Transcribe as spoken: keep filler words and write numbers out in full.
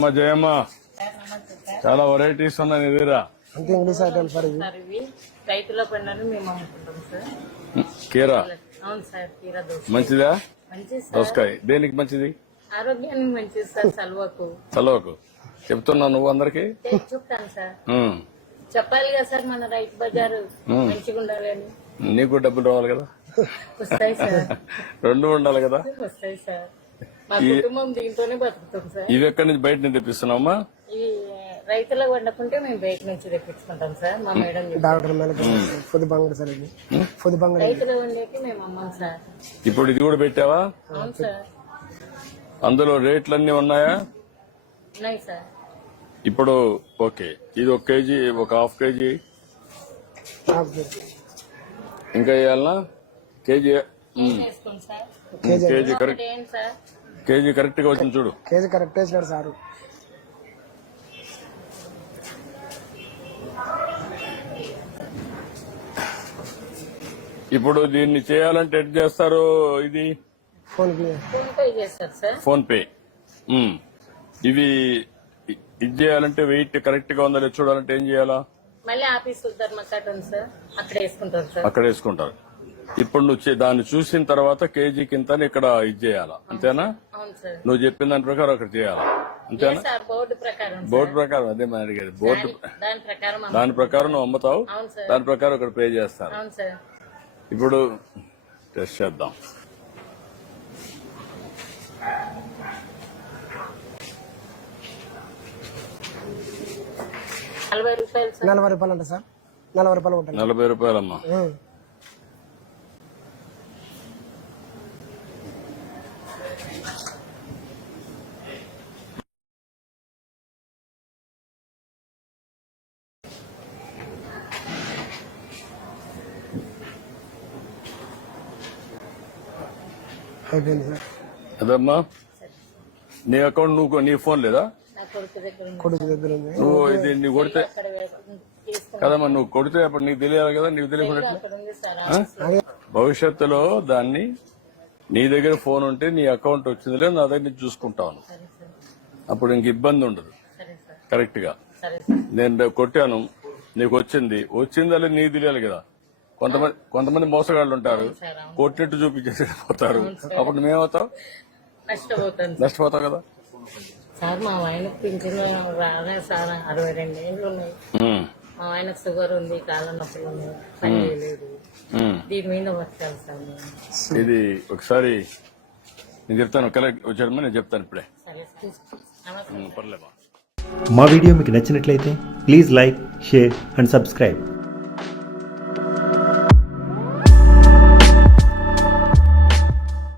అమ్మ జయమ్మ చాలా వెరైటీస్ ఉన్నాయి నీ దగ్గర. అంటే ఇంగ్లీష్ ఐటమ్స్ సార్ ఇవి. సార్ ఇవి రైతుల పండుగను మేము అమ్ముకుంటాం సార్. కీరా అవును సార్, కీరా దోస మంచిదా? మంచిది సార్. దోసకాయ దేనికి మంచిది? ఆరోగ్యానికి మంచిది సార్. చలువకు చలవకు చెప్తున్నావు నువ్వు అందరికి. చెప్తాను సార్. చెప్పాలి కదా సార్, మన రైతు బజారు మంచిగా ఉండాలని. నీకు డబ్బులు రావాలి కదా. వస్తాయి సార్. రెండు ఉండాలి కదా. వస్తాయి సార్. మా కుటుంబం దీంతోనే బతుకుతాం సార్. ఇవి ఎక్కడి నుంచి బయట నుంచి తెప్పిస్తున్నావమ్మా? ఇవి రైతులకు వండకుంటే మేము బయట నుంచి తెప్పించుకుంటాం సార్. మా మేడం డాక్టర్ మేలకు పొద్దు బంగారు సార్ ఇది పొద్దు బంగారు రైతుల వండేకి మేము అమ్మాం సార్. ఇప్పుడు ఇది కూడా పెట్టావా? అవును సార్. అందులో రేట్లు అన్ని ఉన్నాయా? ఉన్నాయి సార్. ఇప్పుడు ఓకే, ఇది ఒక కేజీ, ఒక హాఫ్ కేజీ ఇంకా వేయాలనా? కేజీ వేసుకోండి సార్. కేజీ కరెక్ట్, ఏంటి సార్? కేజీ కరెక్ట్ గా వచ్చింది చూడు. కేజీ కరెక్ట్ వేసినాడు సారు. ఇప్పుడు దీన్ని చేయాలంటే ఎట్ చేస్తారు? ఇది ఫోన్ పే ఫోన్ పే చేస్తారు సార్. PhonePe. ఉమ్. ఇవి ఇది చేయాలంటే వెయిట్ కరెక్ట్ గా ఉందా లేదా చూడాలంటే ఏం చేయాలా? మళ్ళీ ఆఫీస్ ధర్మకట్ ఉంది సార్, అక్కడ వేసుకుంటారు సార్. అక్కడ వేసుకుంటారు. ఇప్పుడు నువ్వు చే- దాన్ని చూసిన తర్వాత కేజీ కింద ఇక్కడ ఇది చేయాలా, అంతేనా? అవును సార్. నువ్వు చెప్పిన దాని ప్రకారం అక్కడ చేయాలా, అంతేనా? సార్ బోర్డు ప్రకారం సార్. బోర్డు ప్రకారం అదే మనం అడిగేది. బోర్డు దాని ప్రకారం అమ్మ- దాని ప్రకారం నువ్వు అమ్ముతావు, అవును సార్. దాని ప్రకారం ఇక్కడ పే చేస్తారు. అవును సార్. ఇప్పుడు టెస్ట్ చేద్దాం. నలభై రూపాయలు సార్. నలభై రూపాయలు అంట సార్. నలభై రూపాయలు ఉంటుంది. నలభై రూపాయలమ్మా. అయిపోయింది సార్. అదమ్మా నీ అకౌంట్ నువ్వు నీ ఫోన్ లేదా? నా కొడుకు దగ్గర ఉంది. కొడుకు దగ్గర ఉంది. నువ్వు ఇది నీకు కొడితే అక్కడ వేసు- తీసుకున్నాం. కదమ్మా, నువ్వు కొడితే అప్పుడు నీకు తెలియాలి కదా. నీకు తెలియకుండా అక్కడ ఉంది సార్. అదే భవిష్యత్తులో దాన్ని నీ దగ్గర ఫోన్ ఉంటే నీ అకౌంట్ వచ్చింది లేదు నా దగ్గర నుంచి చూసుకుంటాను. సరే సార్. అప్పుడు ఇంక ఇబ్బంది ఉండదు. సరే సార్. కరెక్ట్ గా సరే సార్. నేను కొట్టాను, నీకు వచ్చింది వచ్చిందా లేదు నీకు తెలియాలి కదా. కొంతమంది కొంతమంది మోసగాళ్ళు ఉంటారు, సార్ అవును. కొట్టినట్టు చూపించేసి పోతారు. అప్పుడు మేమవుతావు? నష్టపోతాను సార్. నష్టపోతావు కదా. సార్ మా ఆయనకు పింఛన్ రాలే సార్. అరవై రెండు ఏళ్ళు ఉన్నాయి. ఉమ్, మా ఆయనకు షుగర్ ఉంది, కాళ్ళ నొప్పులు ఉన్నాయి, పని చేయలేదు. ఉమ్. దీని మీద వచ్చాను సార్ నేను. ఇది ఒకసారి నేను చెప్తాను, కలెక్ట్ వచ్చాడమ్మా, నేను చెప్తాను ఇప్పుడే. సరే సార్. నమస్తే. ఉమ్, పర్లేమా. మా వీడియో మీకు నచ్చినట్లయితే please like, share and subscribe.